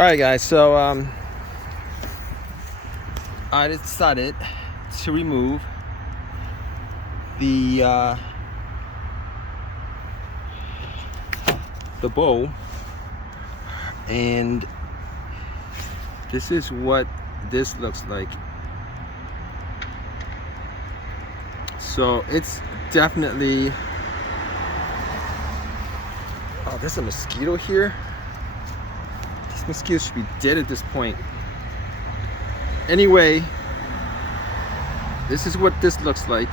Alright guys, so I decided to remove the bowl, and this is what this looks like. So it's definitely, oh, there's a mosquito here. These mosquitoes should be dead at this point. Anyway, this is what this looks like.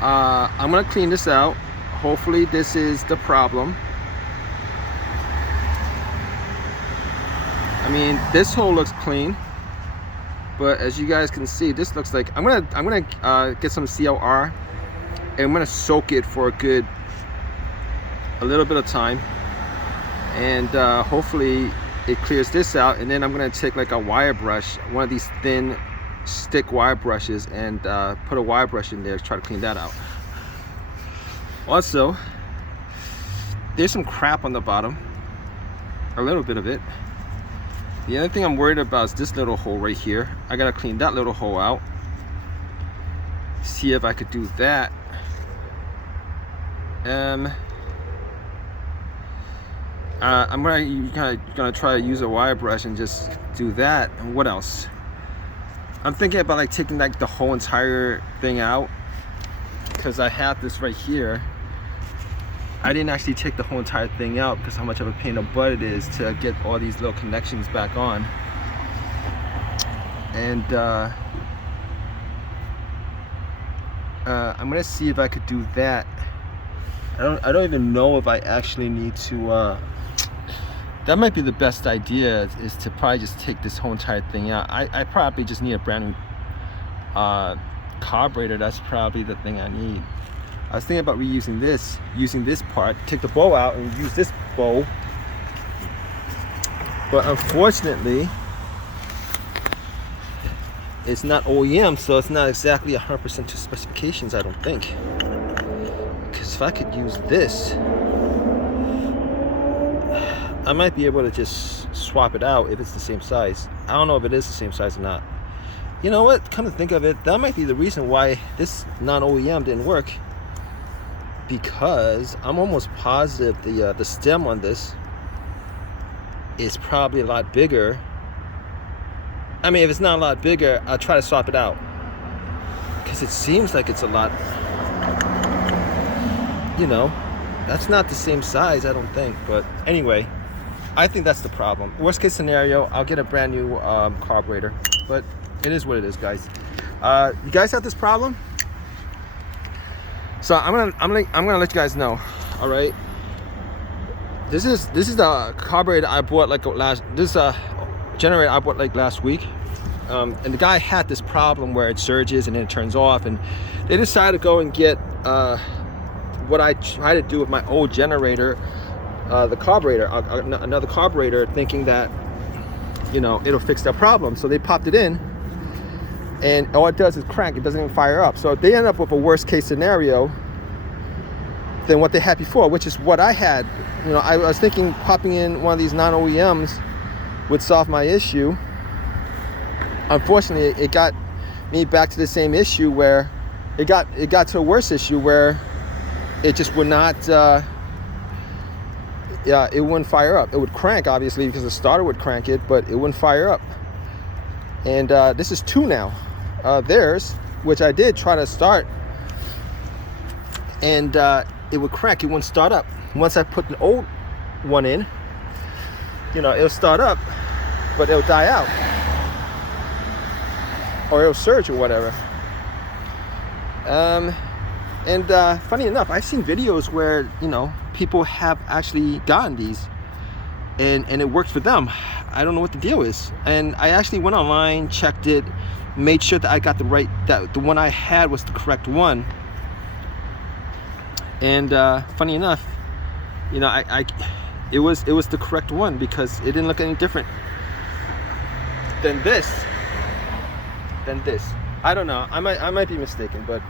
I'm gonna clean this out. Hopefully this is the problem. I mean, this hole looks clean, but as you guys can see, this looks like I'm gonna get some CLR and I'm gonna soak it for a little bit of time, and hopefully it clears this out. And then I'm gonna take like a wire brush, one of these thin stick wire brushes, and put a wire brush in there to try to clean that out. Also, there's some crap on the bottom, a little bit of it. The other thing I'm worried about is this little hole right here. I gotta clean that little hole out. See if I could do that. I'm gonna try to use a wire brush and just do that. And what else? I'm thinking about like taking like the whole entire thing out, because I have this right here. I didn't actually take the whole entire thing out because how much of a pain in the butt it is to get all these little connections back on. And I'm gonna see if I could do that. I don't even know if I actually need to. That might be the best idea, is to probably just take this whole entire thing out. I probably just need a brand new carburator. That's probably the thing I need. I was thinking about reusing this, using this part, take the bowl out and use this bowl. But unfortunately, it's not OEM, so it's not exactly 100% to specifications, I don't think. Because if I could use this, I might be able to just swap it out if it's the same size. I don't know if it is the same size or not. You know what? Come to think of it, that might be the reason why this non-OEM didn't work. Because I'm almost positive the stem on this is probably a lot bigger. I mean, if it's not a lot bigger, I'll try to swap it out. Because it seems like it's a lot, you know, that's not the same size, I don't think. But anyway, I think that's the problem. Worst case scenario, I'll get a brand new carburetor. But it is what it is, guys. You guys have this problem? So I'm gonna let you guys know. All right. This is the carburetor I bought like generator I bought like last week. And the guy had this problem where it surges and then it turns off, and they decided to go and get what I tried to do with my old generator, the carburetor, another carburetor, thinking that, you know, it'll fix that problem. So they popped it in, and all it does is crank. It doesn't even fire up. So they end up with a worse case scenario than what they had before, which is what I had. You know, I was thinking popping in one of these non-OEMs would solve my issue. Unfortunately, it got me back to the same issue, where it got to a worse issue where it just would not, it wouldn't fire up. It would crank, obviously, because the starter would crank it, but it wouldn't fire up. And this is two now. Theirs, which I did try to start, and it would crank. It wouldn't start up. Once I put an old one in, you know, it'll start up, but it'll die out, or it'll surge or whatever. And funny enough, I've seen videos where, you know, people have actually gotten these, and it worked for them. I don't know what the deal is. And I actually went online, checked it, made sure that I got that the one I had was the correct one. And funny enough, you know, it was the correct one, because it didn't look any different than this. I don't know. I might be mistaken, but